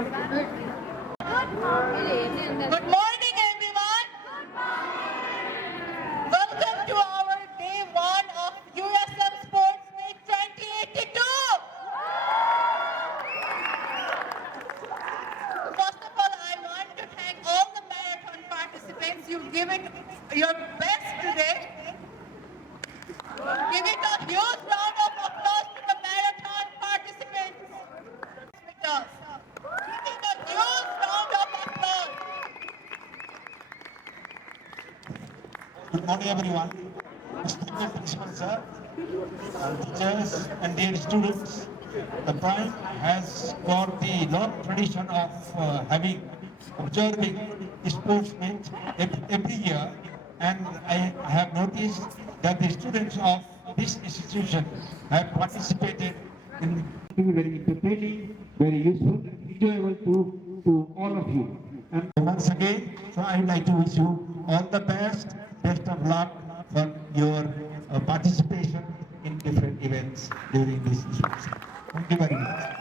Good morning, everyone. Welcome to our day one of USM Sports Meet 2082. First of all, I want to thank all the marathon participants. You've given your best today. Give it a huge round of applause to the marathon participants with us. Give it a huge round of applause. Good morning, everyone. Respected principal sir, teachers and dear students. The Prime has got the long tradition of observing sports meet every year, and I have noticed that the students of this institution have participated in very entertaining, very useful, enjoyable to all of you. And once again, so I would like to wish you all the best of luck for your participation in different events during this season. Thank you very much.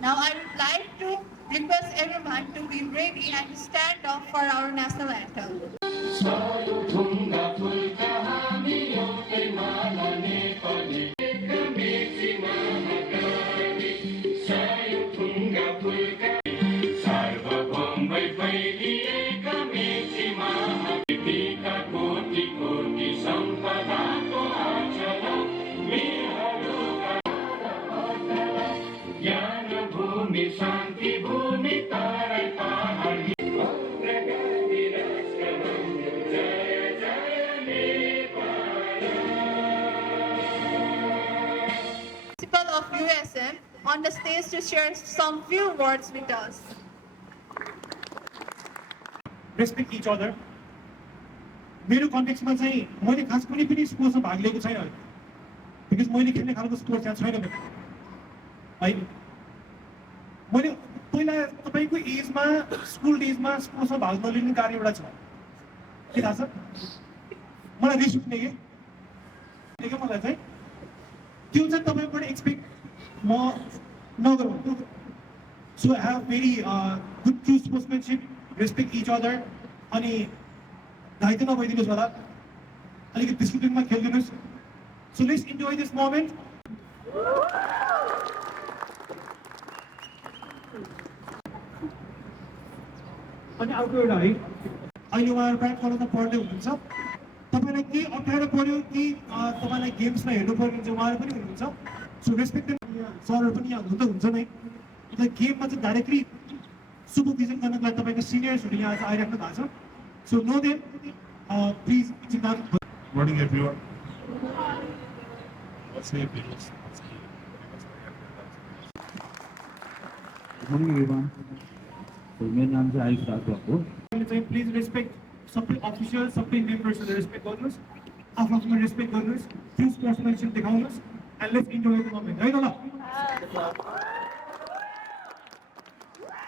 Now I would like to request everyone to be ready and stand up for our national anthem. Principal of USM on the stage to share some few words with us. Respect each other. मेरो कन्टेक्स्टमा चाहिँ मैले खास कुनै पनि स्पोर्ट्समा भाग लिएको छैन बिकज मैले खेल्ने खालको स्पोर्ट्स यहाँ छैन है मैले पहिला तपाईको एजमा स्कुल डेजमा स्पोर्ट्समा भाग नलिने कार्य एउटा छ के थाहा छ मलाई रिस उठ्ने के मलाई चाहिँ त्यो चाहिँ तपाईबाट एक्सपेक्ट म नगरौँ so I have very good true sportsmanship respect each other अनि घाइते नभइदिनुहोस् होला अलिकति डिसिप्लिनमा खेलिदिनुहोस् so let's enjoy this moment अनि अर्को एउटा है अहिले उहाँहरू प्रायः कलेजमा पढ्दै हुनुहुन्छ तपाईँलाई केही अप्ठ्यारो पऱ्यो कि तपाईँलाई गेम्समा हेर्नु पर्ने हुन्छ उहाँहरू पनि हुनुहुन्छ सो रेस्पेक्टेड सरहरू पनि यहाँ हुनु त हुन्छ नै अन्त गेममा चाहिँ डाइरेक्टली सुपरभिजन गर्नको लागि तपाईँको सिनियर्सहरू यहाँ आज आइराख्नु भएको छ सो नो देम प्लिज चिन्ता Good morning, everyone. What's your opinions? Good morning, everyone. So, my name is Ayush Raghav. Please respect सबै अफिसियल सबै मेम्बर्सहरूले रेस्पेक्ट गर्नुहोस् आफ्नो आफ्नो रेस्पेक्ट गर्नुहोस् ट्रु स्पोर्ट्सम्यानशिप देखाउनुहोस् and let's enjoy the moment है त ल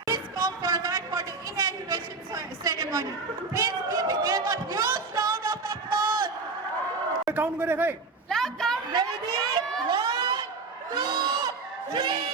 Please come forward for the inauguration ceremony. Please give them a huge round of applause. Count गरे खै Ready? 1, 2, 3.